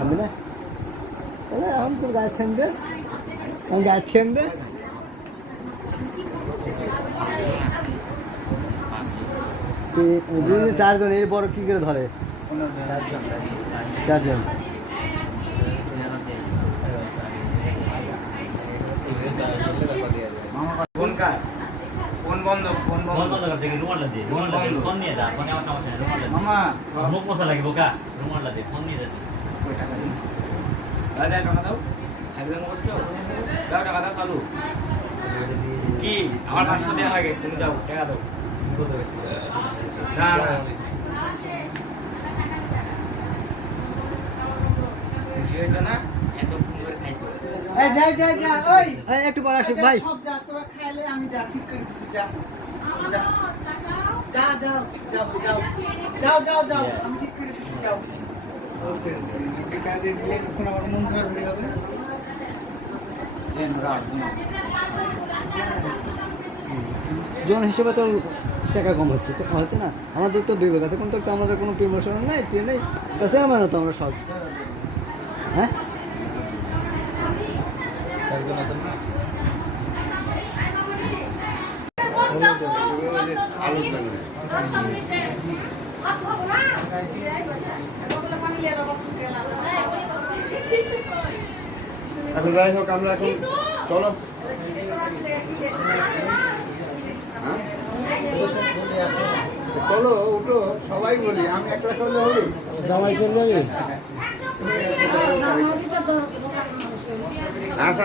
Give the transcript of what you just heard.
আমি না हम तो गाय खेंदे हम गाय खेंदे চারজন এর বড় কি করে ধরে চারজন ফোন বন্ধ করতে কি রুমাল দে ফোন নিয়ে যা ফোনে আমার সমস্যা নেই রুমাল দে মামা মুখ মশা লাগে বোকা রুমাল দে ফোন নিয়ে যা টাকা দাও একদম করছো দাও টাকা দাও চালু কি আমার 500 টাকা লাগে তুমি দাও টাকা দাও না বুঝিয়েছো না এত ফোন করে খাইছো এই যাই ওই একটু পরে আসি ভাই সব যা তোরা খাইলে আমি যা ঠিক করে দিছি যা যাও আমি ঠিক করে দিছি যাও ওকে টাকা দিয়ে দিলে তখন আমার মন খারাপ হয়ে যাবে জন হিসেবে তো টাকা কম হচ্ছে না আমাদের তো বিবেক আছে কোন তো আমাদের কোনো প্রমোশন নাই ট্রেন নেই কাছে আমার তো আমরা সব হ্যাঁ আচ্ছা যাই হোক আমরা এখন চলো চলো উঠো সবাই বলি আমি একটা চলে হলি জামাই চলে যাবে আচ্ছা